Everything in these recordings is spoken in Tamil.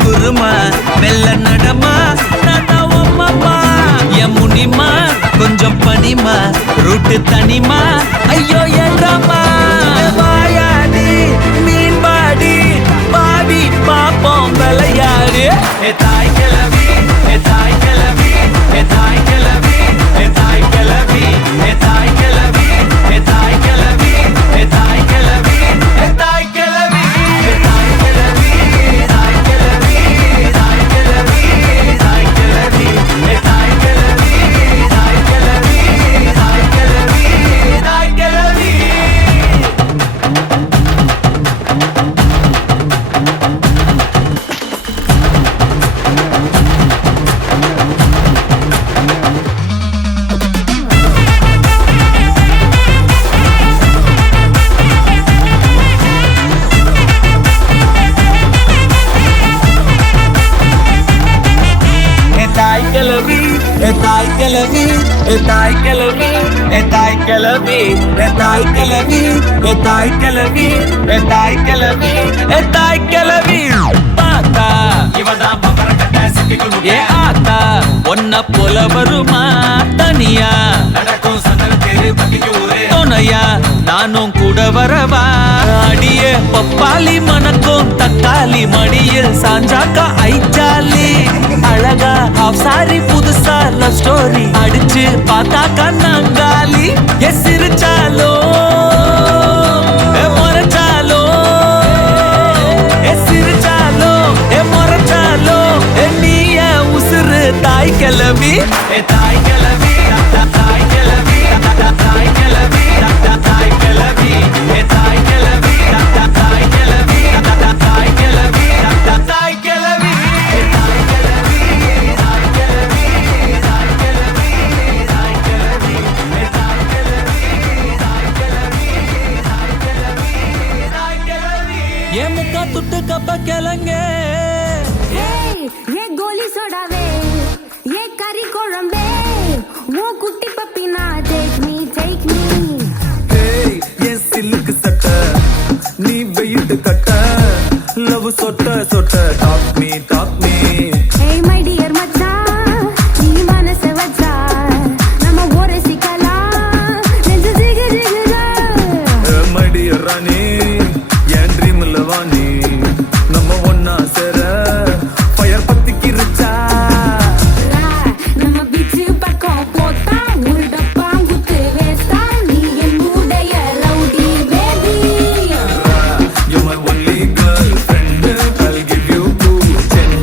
குருமா மெல்ல நடமா நாதாவம்மா யமுனிமா கொஞ்சம் பனிமா ரூட்டு தனிமா ஐயோ ஏண்டாமா வாயாடி மீன் பாடி பாடி பாப்போம் விளையாடு தாய் கிளவி தாய் கிளவி தாய் கிளவி தாய் கிளவி தாய் கிளவி தாய் கிளவி தாய் கிளவி தாய் கிளவி ஒன்ன போல வருமா தனியா நடக்கும் துணையா நானும் கூட வரவா அடியே பப்பாளி மணக்கும் தக்காளி மடியில் சாஞ்சாக்கா ஐச்சாலி அழகா ஹாஃப் சாரி புதுசா லவ் ஸ்டோரி அடிச்சு பார்த்தாக்கா நாங்காலி எஸ் சிரிச்சாலோ முறைச்சாலோ சிரிச்சாலோ முறைச்சாலோ நீய உசுறு தாய் கிளவி தாய் கிளவி தாய் கிளவி தாய் கிளவி தாய் கிளவி தாய் கிளவி தாய் கிளவி தாய் கிளவி தாய் கிளவி ये मुक्का तुट्ट कब्बा केलंगे ये गोली सोडावे ये करी कोळंबे वो कुट्टी पप्पीना take me ये सिल्क सट नी weight cut love short short talk me hey my dear மச்சான் நீ மனச வச்சா நம்ம ஒரே சிக்கலா நெஞ்சு ஜிகு ஜிகுடா my dear Rani N dream Lavani நம்ம ஒண்ணா சேர ஃபயர் பத்திக்கிருச்சா நம்ம பீச் பக்கம் போட்டா ஒரு டப்பா குத்து வேஸ்டா நீ என் மூடைய rowdy baby you're my only girlfriend I'll give you 2 10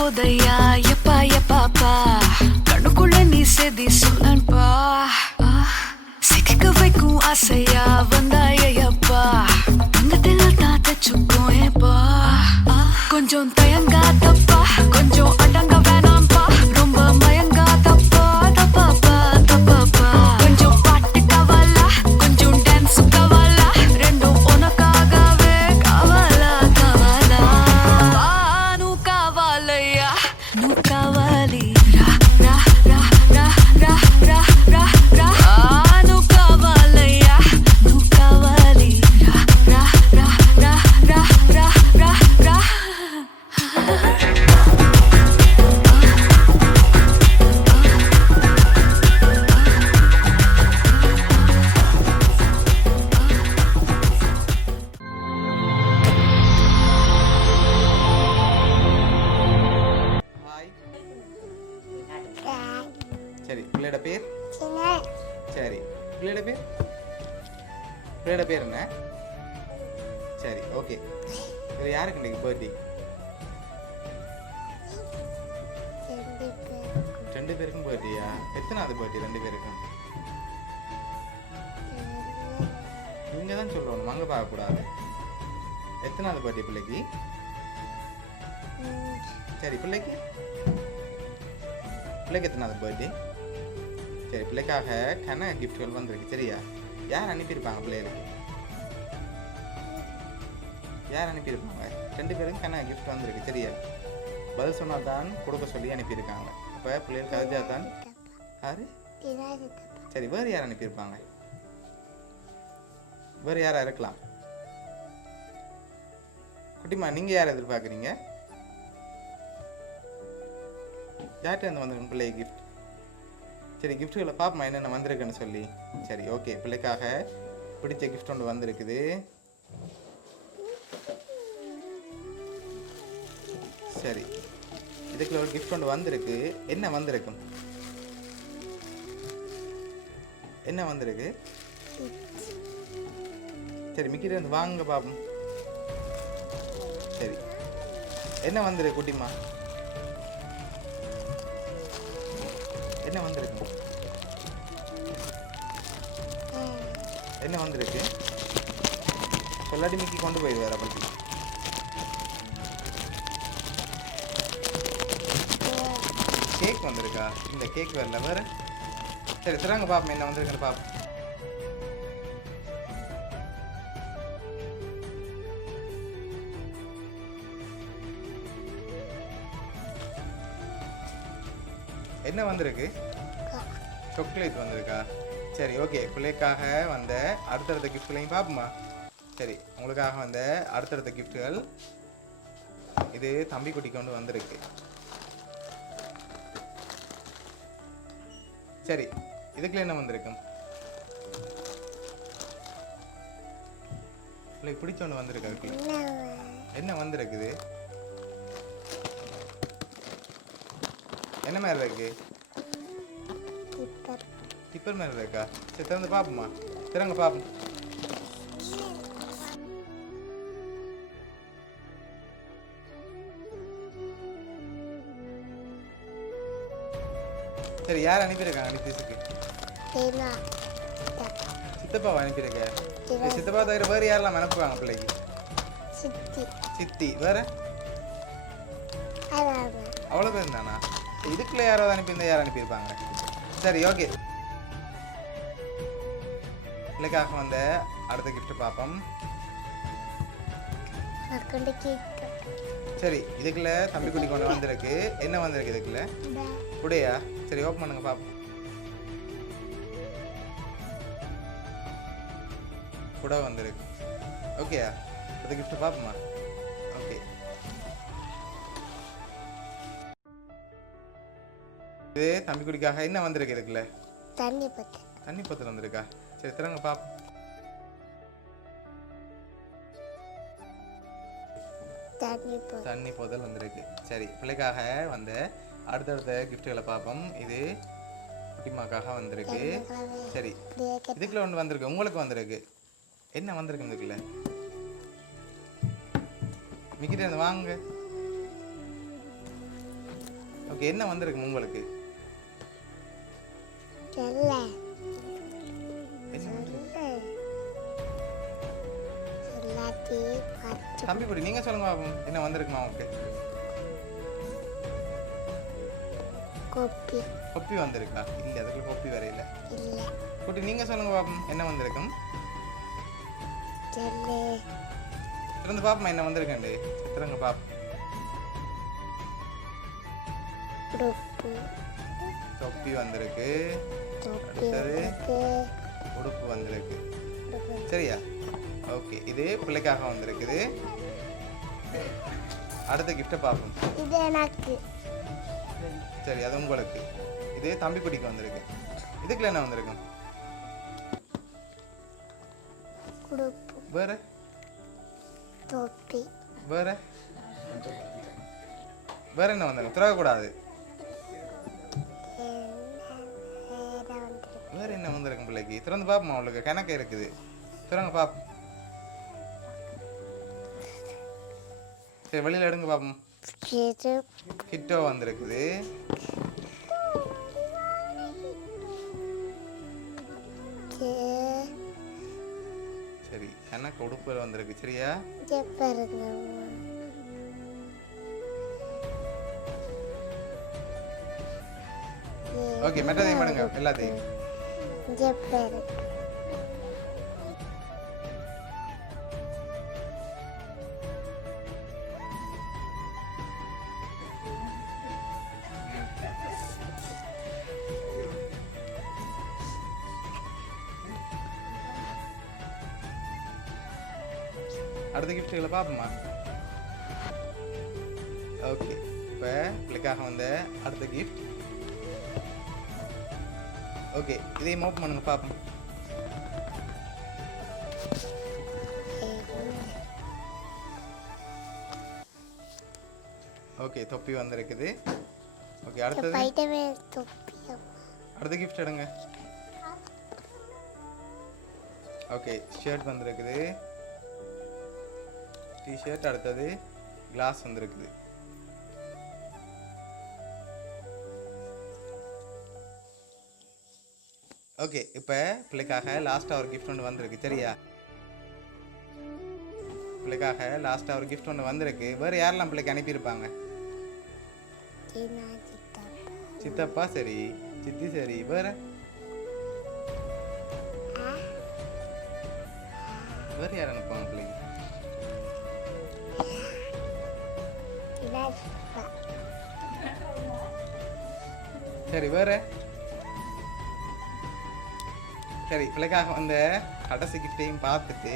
போதையா எப்பா எப்பாப்பா கண்ணுக்குள்ள நீ செதி சொல்லன்பா சிக்க வைக்கும் ஆசையா வந்தாயப்பா தங்கத்தில் தான் தச்சுக்கும் ஏப்பா கொஞ்சம் தயங்காதப்பா கொஞ்சம் அடங்க வேணாம்பா ரொம்ப மயங்காதப்பா தப்பாப்பா தப்பாப்பா கொஞ்சம் பாட்டு கவலா கொஞ்சம் டான்ஸ் கவலா ரெண்டும் உனக்காகவே கவலா கவலா நூ கவலையா நூ கவலி ரா ரா ரா ரா ரா ரா ரா ரா நூ கவலையா நூ கவலி ரா ரா ரா ரா ரா ரா ரா ரா ஹாய் சரி பிள்ளையோட பேர் சரி பிள்ளையோட பேர் என்ன சரி ஓகே இதில் யாருக்கு இன்னைக்கு பர்த்டே 2 பேருக்கும் பர்த்டேயா எத்தனாவது பர்த்டே 2 பேருக்கும் நீங்கள் தான் சொல்லணும் அங்கே பார்க்கக்கூடாது எத்தனாவது பர்த்டே பிள்ளைக்கு சரி பிள்ளைக்கு எத்தனாவது பர்த்டே சரி பிள்ளைக்காக கன கிஃப்ட்கள் வந்திருக்கு சரியா யார் அனுப்பியிருப்பாங்க பிள்ளைகளுக்கு யார் அனுப்பியிருப்பாங்க 2 பேருக்கும் கன கிஃப்ட் வந்திருக்கு சரியா பதில் சொன்னால் தான் கொடுக்க சொல்லி அனுப்பியிருக்காங்க அப்போ பிள்ளைகளுக்கு அதுதான் தான் யாரு சரி வேறு யார் அனுப்பியிருப்பாங்க வேறு யாராக இருக்கலாம் குட்டிமா நீங்கள் யார் எதிர்பார்க்குறீங்க யார்கிட்ட இருந்து வந்திருக்கு பிள்ளைக்கு கிஃப்ட் சரி கிஃப்ட்டுகளை பார்ப்போமா என்னென்ன வந்திருக்குன்னு சொல்லி சரி ஓகே பிள்ளைக்காக பிடிச்ச கிஃப்ட் ஒன்று வந்திருக்குது சரி இதுக்குள்ள ஒரு கிஃப்ட் ஒன்று வந்திருக்கு என்ன வந்திருக்கு சரி மிக்கிட்ட இருந்து வாங்க பார்ப்போம் சரி என்ன வந்திருக்கு குட்டிமா என்ன வந்திருக்கு சொல்லாடி மிக்கி கொண்டு போயிடுவார் அப்படி கேக் வந்திருக்கா இந்த கேக் வரல வேற சரி திறாங்க பாப்போம் என்ன வந்திருக்குன்னு பாப்போம் என்ன வந்திருக்கு சாக்லேட் வந்திருக்கா சரி ஓகே பிள்ளைக்காக வந்த அடுத்தடுத்த கிஃப்ட்களையும் பார்ப்போமா சரி உங்களுக்காக வந்த அடுத்தடுத்த கிஃப்ட்டுகள் இது தம்பி குட்டி கொண்டு வந்திருக்கு சரி இதுக்குள்ள என்ன வந்திருக்கும் பிள்ளைக்கு பிடிச்ச ஒன்று வந்திருக்கு அதுக்குள்ள என்ன வந்திருக்குது என்ன மாதிரி இருக்கு டிப்பர் மாதிரி இருக்கா சரி திறந்து பார்ப்போமா திறங்க பார்ப்போம் சரி யார் அனுப்பியிருக்காங்க நிதிஷுக்கு சித்தப்பாவை அனுப்பியிருக்க சித்தப்பா தவிர வேறு யாரெல்லாம் அனுப்புவாங்க பிள்ளைக்கு சித்தி வேற அவ்வளோ பேர் தானா இதுக்குள்ள யாராவது அனுப்பியிருந்தா யார் அனுப்பியிருப்பாங்க சரி ஓகே பிள்ளைக்காக வந்த அடுத்த கிஃப்ட் பார்ப்போம் சரி இதுக்குள்ள தம்பி குட்டி கொண்டு வந்திருக்கு என்ன வந்திருக்கு இதுக்குள்ள குடையா சரி ஓப்பன் பண்ணுங்க பார்ப்போம் குடை வந்திருக்கு ஓகேயா அடுத்த கிஃப்ட் பார்ப்போமா ஓகே இது தம்பி குடிக்காக என்ன வந்திருக்கு இதுக்குள்ள தண்ணி பத்தல் வந்திருக்கா சரி திறங்க பாப்போம் தண்ணி போதல் வந்திருக்கு சரி பிள்ளைக்காக வந்த அடுத்தடுத்த கிஃப்ட்டுகளை பார்ப்போம் இது குட்டிமாக்காக வந்திருக்கு சரி இதுக்குள்ள ஒன்று வந்திருக்கு உங்களுக்கு வந்திருக்கு என்ன வந்திருக்கு இதுக்குள்ள மிக்கிட்ட இருந்து வாங்க ஓகே, என்ன வந்திருக்கு உங்களுக்கு? தெரியல. என்ன வந்திருக்கு? எல்லாத்தையும் பார்த்து தம்பி குட்டி நீங்க சொல்லுங்க பாப்போம், என்ன வந்திருக்குமா உங்களுக்கு? கோப்பி கொப்பி வந்திருக்கா? இல்ல, அதுக்குள்ள கொப்பி வேற இல்ல. இல்லை. குட்டி நீங்க சொல்லுங்க பாப்போம், என்ன வந்திருக்கும்? தெரியல. திறந்து பாப்போமா என்ன வந்திருக்கேன். திறங்க பாப்போம். உடுப்பு தொப்பி வந்திருக்கு. தொப்பி அடுத்தது இருக்கு. உடுப்பு வந்திருக்கு. உடுப்பு சரியா? ஓகே, இது பிள்ளைக்காக வந்திருக்குது. அடுத்த கிஃப்ட்டை பார்ப்போம். இது எனக்கு. சரி, அது உங்களுக்கு. இது தம்பி குட்டிக்கு வந்திருக்கு. இதுக்குள்ள என்ன வந்திருக்கும்? உடுப்பு வேற தொப்பி வேற வேற என்ன வந்திருக்கும்? திறக்கக்கூடாது. வேற வந்துருக்கு. வேற என்ன வந்திருக்கும் பிள்ளைக்கு? திறந்து பார்ப்போம். அவளுக்கு கணக்கு இருக்குது. திறங்க பார்ப்போம். சரி, வெளியில் எடுங்க பார்ப்போம். இது கிட்டோ வந்திருக்குது. சரி, கணக்கு உடுப்புல வந்திருக்கு. சரியா? பாருங்க. ஓகே, மெட்டதையும் எடுங்க எல்லாத்தையும். பாருங்க. அடுத்த கிஃப்ட்டுகளை பார்ப்போமா? ஓகே, இப்போ பிள்ளைக்காக வந்த அடுத்த கிஃப்ட். ஓகே, இதையும் ஓப்பன் பண்ணுங்க பார்ப்போம். ஓகே, தொப்பி வந்திருக்குது. ஓகே, அடுத்தது ஸ்பைடர்மேன் தொப்பி. அடுத்த கிஃப்ட் எடுங்க. ஓகே, ஷர்ட் வந்திருக்குது. டிஷர்ட். அடுத்தது கிளாஸ் வந்திருக்குது. ஓகே, இப்போ பிள்ளைக்காக லாஸ்ட்டாக ஒரு கிஃப்ட் ஒன்று வந்திருக்கு. சரியா? பிள்ளைக்காக லாஸ்ட்டாக ஒரு கிஃப்ட் ஒன்று வந்திருக்கு. வேறு யாரெல்லாம் பிள்ளைக்கு அனுப்பியிருப்பாங்க? சித்தப்பா சரி, சித்தி சரி, வேறு வேறு யார் அனுப்புவாங்க பிள்ளைக்கு? சரி, வேறு சரி, பிள்ளைக்காக வந்த கடைசி கிஃப்டையும் பார்த்துட்டு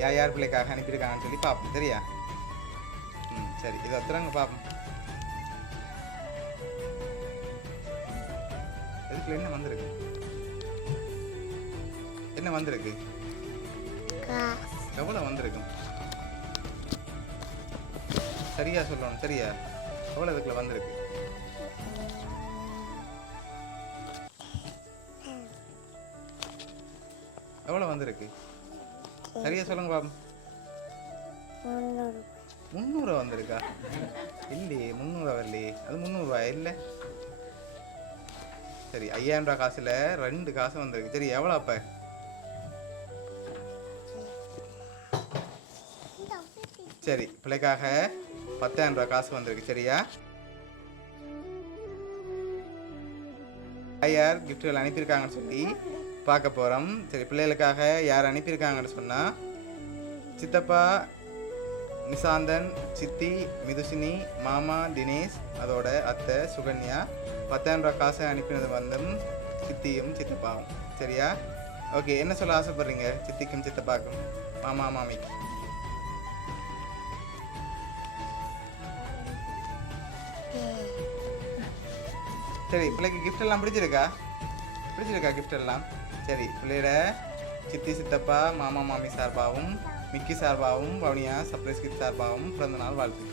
யார் யார் பிள்ளைக்காக அனுப்பியிருக்காங்கன்னு சொல்லி பார்ப்போம். சரியா? சரி, இதை ஒத்துறாங்க பார்ப்போம். இதுக்குள்ள என்ன வந்திருக்கு? என்ன வந்திருக்கு? எவ்வளோ வந்திருக்கும்? சரியா சொல்லணும். சரியா? எவ்வளோ இதுக்குள்ள வந்திருக்கு? எவ்வளோ வந்திருக்கு? சரியா சொல்லுங்க பாப்போம். 300 வந்திருக்கா? இல்லையே, 300 வரலையே. அது 300 ரூபாய் இல்லை. சரி, 5000 ரூபா காசுல 2 காசு வந்திருக்கு. சரி, எவ்வளோ அப்ப? சரி, பிள்ளைக்காக 10,000 ரூபா காசு வந்திருக்கு. சரியா? யார் கிஃப்ட்கள் அனுப்பியிருக்காங்கன்னு சொல்லி பார்க்க போகிறோம். சரி, பிள்ளைகளுக்காக யார் அனுப்பியிருக்காங்கன்னு சொன்னால் சித்தப்பா நிசாந்தன், சித்தி மிதுசினி, மாமா தினேஷ், அதோட அத்தை சுகன்யா. 10,000 ரூபா காசை அனுப்பினது வந்தும் சித்தியும் சித்தப்பாவும். சரியா? ஓகே, என்ன சொல்ல ஆசைப்படுறீங்க சித்திக்கும் சித்தப்பாக்கும், மாமா மாமிக்கு? சரி, பிள்ளைக்கு கிஃப்ட் எல்லாம் பிடிச்சிருக்கா? கிஃப்ட் எல்லாம்? சரி, பிள்ளையோட சித்தி சித்தப்பா மாமா மாமி சார்பாகவும் மிக்கி சார்பாகவும் வவுனியா சர்ப்ரைஸ் கிஃப்ட் சார்பாகவும் பிறந்த நாள் வாழ்த்து.